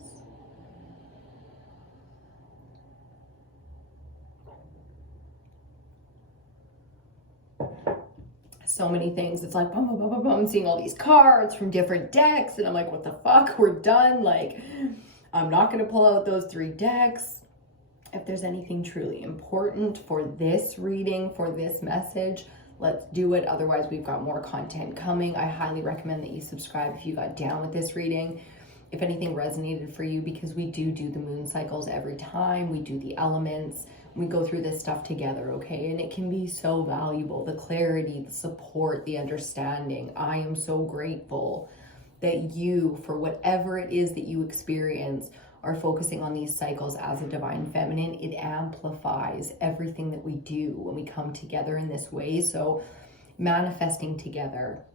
So many things. It's like, boom, boom, boom, boom, boom. I'm seeing all these cards from different decks, and I'm like, what the fuck? We're done. Like, I'm not going to pull out those 3 decks. If there's anything truly important for this reading, for this message, let's do it. Otherwise, we've got more content coming. I highly recommend that you subscribe if you got down with this reading. If anything resonated for you, because we do the moon cycles every time. We do the elements. We go through this stuff together, okay? And it can be so valuable. The clarity, the support, the understanding. I am so grateful that you, for whatever it is that you experience, are focusing on these cycles as a divine feminine. It amplifies everything that we do when we come together in this way. So manifesting together,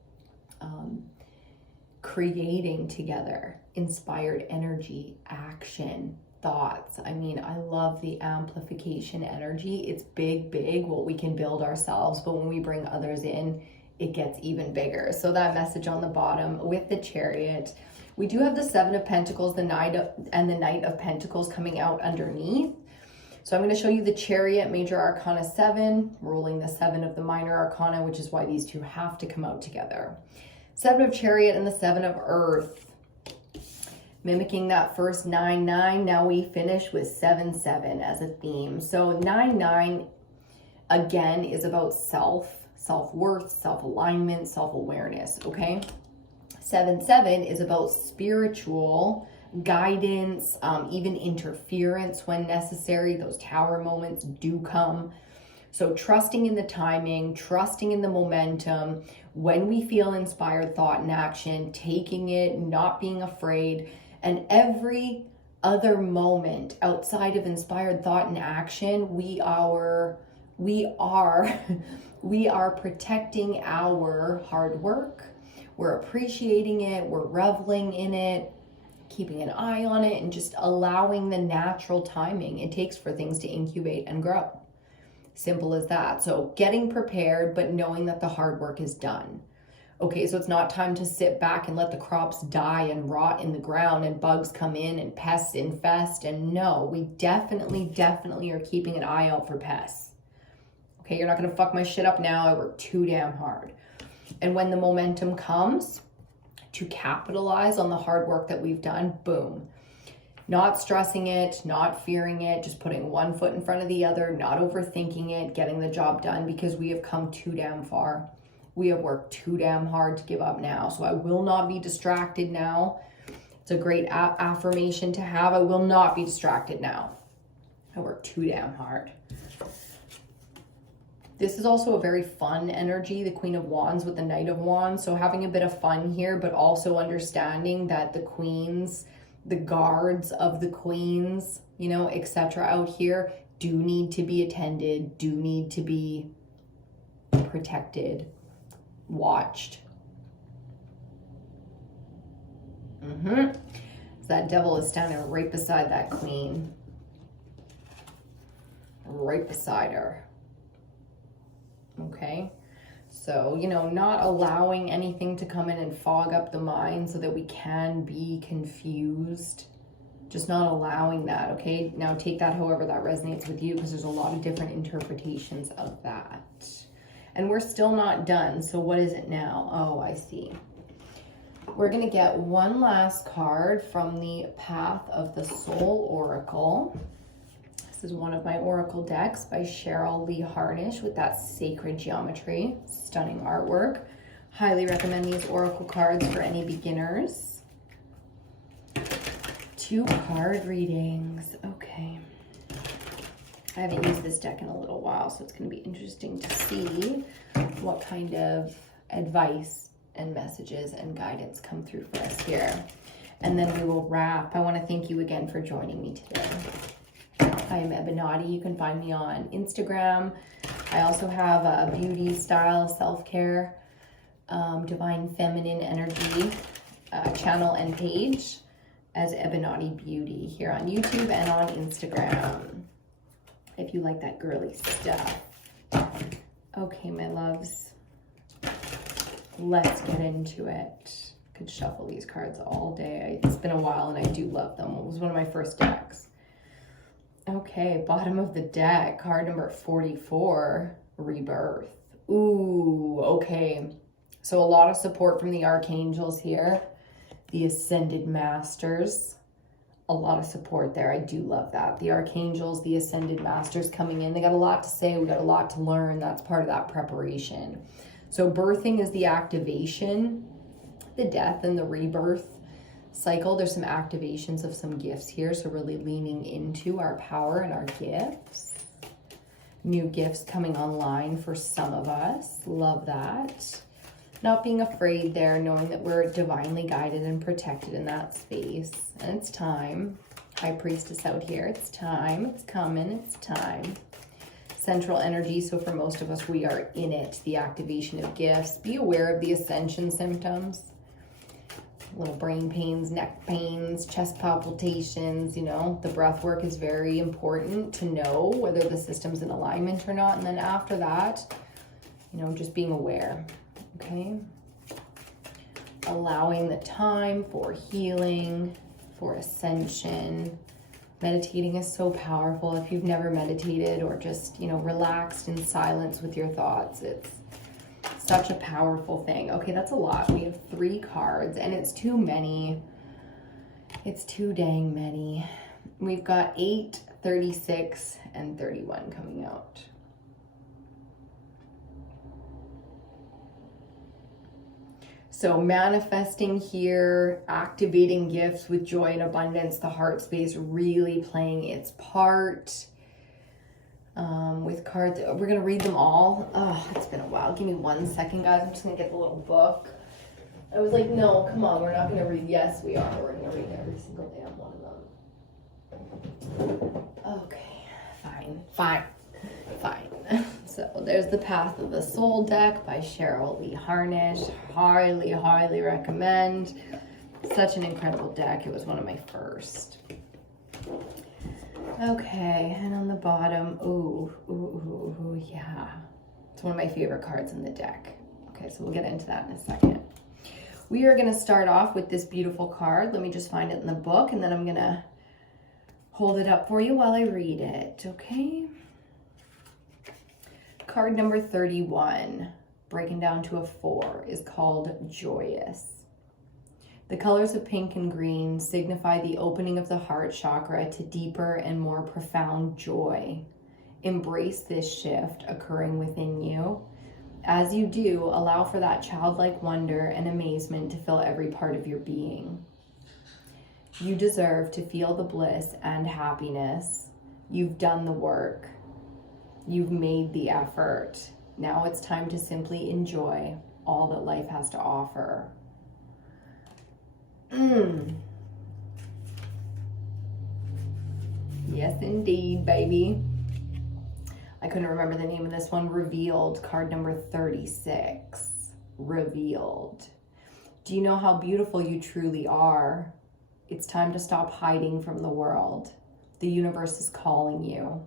creating together, inspired energy, action, thoughts. I mean, I love the amplification energy. It's big what we can build ourselves, but when we bring others in, it gets even bigger. So that message on the bottom with the Chariot, we do have the 7 of Pentacles, the Knight of Pentacles coming out underneath. So I'm going to show you the Chariot, Major Arcana 7, ruling the 7 of the Minor Arcana, which is why these two have to come out together. 7 of Chariot and the 7 of Earth. Mimicking that first 9-9, now we finish with 7-7 as a theme. So 9-9, again, is about self-worth, self-alignment, self-awareness, okay? 7-7 is about spiritual guidance, even interference when necessary. Those tower moments do come. So trusting in the timing, trusting in the momentum, when we feel inspired thought and action, taking it, not being afraid, and every other moment outside of inspired thought and action, we are protecting our hard work. We're appreciating it, we're reveling in it, keeping an eye on it, and just allowing the natural timing it takes for things to incubate and grow. Simple as that. So getting prepared, but knowing that the hard work is done. Okay, so it's not time to sit back and let the crops die and rot in the ground and bugs come in and pests infest. And no, we definitely are keeping an eye out for pests. Okay, you're not gonna fuck my shit up now. I work too damn hard. And when the momentum comes to capitalize on the hard work that we've done, boom. Not stressing it, not fearing it, just putting one foot in front of the other, not overthinking it, getting the job done, because we have come too damn far. We have worked too damn hard to give up now. So I will not be distracted now. It's a great affirmation to have. I will not be distracted now. I worked too damn hard. This is also a very fun energy, the Queen of Wands with the Knight of Wands. So having a bit of fun here, but also understanding that the queens, the guards of the queens, you know, etc. out here do need to be attended, do need to be protected, watched. So that devil is standing right beside that queen. Right beside her. Okay, so, you know, not allowing anything to come in and fog up the mind so that we can be confused. Just not allowing that, okay? Now take that however that resonates with you, because there's a lot of different interpretations of that. And we're still not done, so what is it now? Oh, I see. We're going to get one last card from the Path of the Soul Oracle. This is one of my oracle decks by Cheryl Lee Harnish with that sacred geometry. Stunning artwork. Highly recommend these oracle cards for any beginners. 2 card readings. Okay. I haven't used this deck in a little while, so it's going to be interesting to see what kind of advice and messages and guidance come through for us here. And then we will wrap. I want to thank you again for joining me today. I am EBINOTTI. You can find me on Instagram. I also have a beauty, style, self-care, divine feminine energy channel and page as EBINOTTI Beauty here on YouTube and on Instagram, if you like that girly stuff. Okay, my loves, let's get into it. Could shuffle these cards all day. It's been a while and I do love them. It was one of my first decks. Okay, bottom of the deck, card number 44, Rebirth. Ooh, okay. So a lot of support from the archangels here, the ascended masters. A lot of support there. I do love that. The archangels, the ascended masters coming in. They got a lot to say. We got a lot to learn. That's part of that preparation. So birthing is the activation, the death and the rebirth cycle. There's some activations of some gifts here, so really leaning into our power and our gifts. New gifts coming online for some of us. Love that. Not being afraid there, knowing that we're divinely guided and protected in that space. And it's time. High Priestess out here. It's time. It's coming. It's time. Central energy. So for most of us, we are in it. The activation of gifts. Be aware of the ascension symptoms. Little brain pains, neck pains, chest palpitations, you know. The breath work is very important to know whether the system's in alignment or not. And then after that, you know, just being aware. Okay, allowing the time for healing, for ascension. Meditating is so powerful. If you've never meditated or just, you know, relaxed in silence with your thoughts, it's such a powerful thing. Okay, that's a lot. We have 3 cards and it's too many. It's too dang many. We've got 8, 36, and 31 coming out. So manifesting here, activating gifts with joy and abundance, the heart space really playing its part. With cards, we're going to read them all. Oh, it's been a while. Give me 1 second, guys. I'm just going to get the little book. I was like, no, come on. We're not going to read. Yes, we are. We're going to read every single damn one of them. Okay, fine. So there's the Path of the Soul deck by Cheryl Lee Harnish. Highly recommend. Such an incredible deck. It was one of my first. Okay, and on the bottom, ooh, yeah. It's one of my favorite cards in the deck. Okay, so we'll get into that in a second. We are going to start off with this beautiful card. Let me just find it in the book, and then I'm going to hold it up for you while I read it, okay? Card number 31, breaking down to a 4, is called Joyous. The colors of pink and green signify the opening of the heart chakra to deeper and more profound joy. Embrace this shift occurring within you. As you do, allow for that childlike wonder and amazement to fill every part of your being. You deserve to feel the bliss and happiness. You've done the work. You've made the effort. Now it's time to simply enjoy all that life has to offer. Yes, indeed, baby. I couldn't remember the name of this one. Revealed, card number 36. Revealed. Do you know how beautiful you truly are? It's time to stop hiding from the world. The universe is calling you.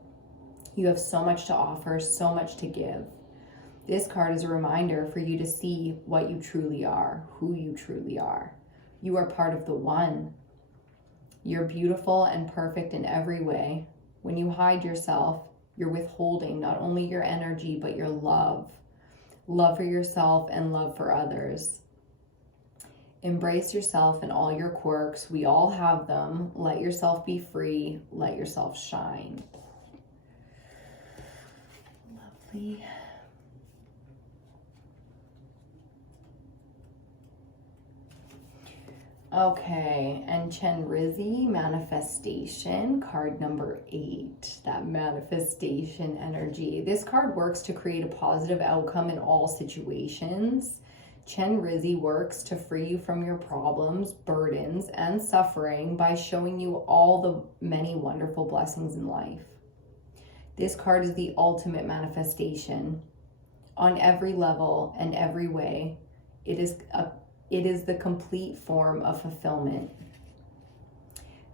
You have so much to offer, so much to give. This card is a reminder for you to see what you truly are, who you truly are. You are part of the one. You're beautiful and perfect in every way. When you hide yourself, you're withholding not only your energy, but your love. Love for yourself and love for others. Embrace yourself and all your quirks. We all have them. Let yourself be free. Let yourself shine. Lovely. Okay, and Chenrizi, manifestation, card number 8, that manifestation energy. This card works to create a positive outcome in all situations. Chenrizi works to free you from your problems, burdens, and suffering by showing you all the many wonderful blessings in life. This card is the ultimate manifestation. On every level and every way, it is the complete form of fulfillment.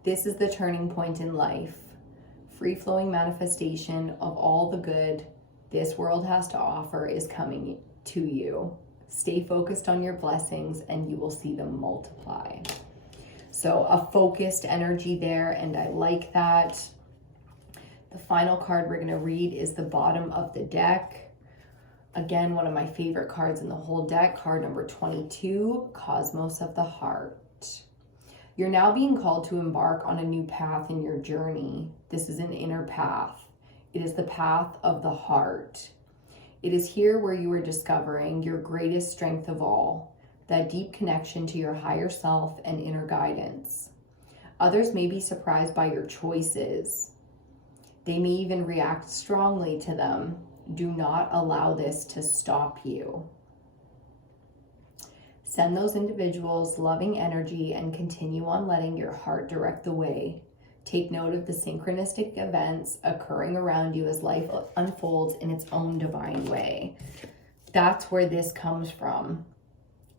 This is the turning point in life. Free-flowing manifestation of all the good this world has to offer is coming to you. Stay focused on your blessings and you will see them multiply. So a focused energy there, and I like that. The final card we're going to read is the bottom of the deck. Again, one of my favorite cards in the whole deck, card number 22, Cosmos of the Heart. You're now being called to embark on a new path in your journey. This is an inner path. It is the path of the heart. It is here where you are discovering your greatest strength of all, that deep connection to your higher self and inner guidance. Others may be surprised by your choices. They may even react strongly to them. Do not allow this to stop you. Send those individuals loving energy and continue on letting your heart direct the way. Take note of the synchronistic events occurring around you as life unfolds in its own divine way. That's where this comes from.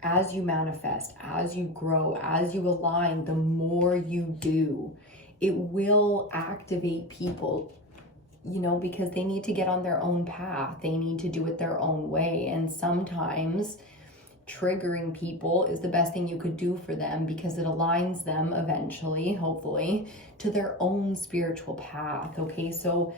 As you manifest, as you grow, as you align, the more you do, it will activate people, because they need to get on their own path. They need to do it their own way. And sometimes triggering people is the best thing you could do for them, because it aligns them eventually, hopefully, to their own spiritual path. Okay, so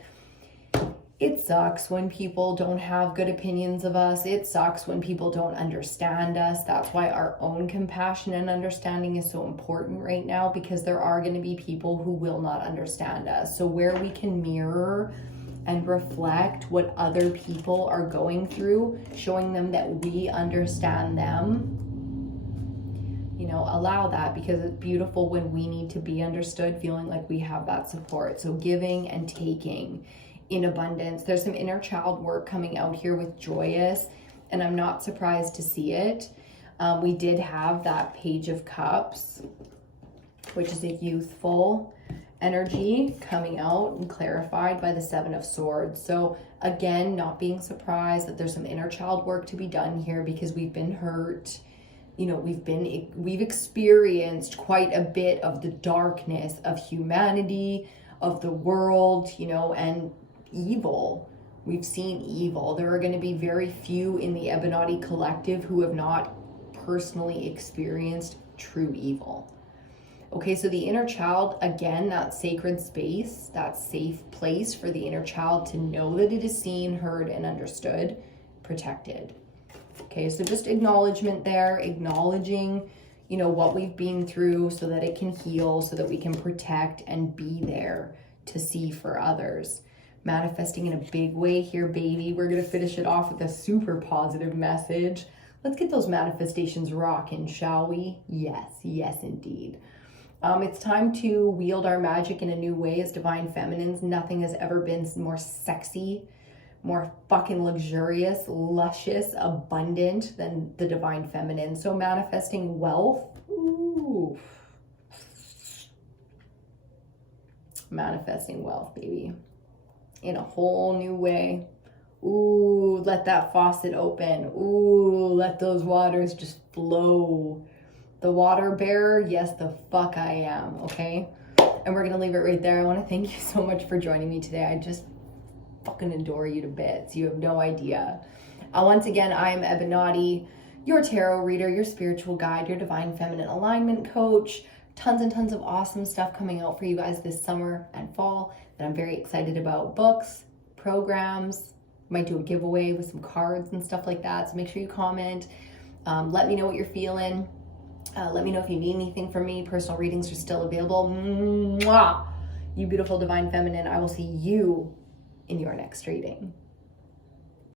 it sucks when people don't have good opinions of us. It sucks when people don't understand us. That's why our own compassion and understanding is so important right now, because there are going to be people who will not understand us. So where we can mirror and reflect what other people are going through, showing them that we understand them, allow that, because it's beautiful when we need to be understood, feeling like we have that support. So giving and taking in abundance. There's some inner child work coming out here with Joyous, and I'm not surprised to see it. We did have that Page of Cups, which is a youthful energy, coming out and clarified by the Seven of Swords. So again, not being surprised that there's some inner child work to be done here, because we've been hurt. We've experienced quite a bit of the darkness of humanity, of the world, and evil. We've seen evil. There are going to be very few in the Ebinotti collective who have not personally experienced true evil. Okay, so the inner child, again, that sacred space, that safe place for the inner child to know that it is seen, heard, and understood, protected. Okay, so just acknowledgement there, acknowledging, you know, what we've been through so that it can heal, so that we can protect and be there to see for others. Manifesting in a big way here, baby. We're going to finish it off with a super positive message. Let's get those manifestations rocking, shall we? Yes, yes, indeed. It's time to wield our magic in a new way as divine feminines. Nothing has ever been more sexy, more fucking luxurious, luscious, abundant than the divine feminine. So manifesting wealth. Ooh. Manifesting wealth, baby. In a whole new way. Ooh, let that faucet open. Ooh, let those waters just flow. The water bearer, yes, the fuck I am, okay? And we're gonna leave it right there. I wanna thank you so much for joining me today. I just fucking adore you to bits. You have no idea. Once again, I am EBINOTTI, your tarot reader, your spiritual guide, your divine feminine alignment coach. Tons and tons of awesome stuff coming out for you guys this summer and fall that I'm very excited about. Books, programs, might do a giveaway with some cards and stuff like that. So make sure you comment. Let me know what you're feeling. Let me know if you need anything from me. Personal readings are still available. Mwah! You beautiful divine feminine. I will see you in your next reading.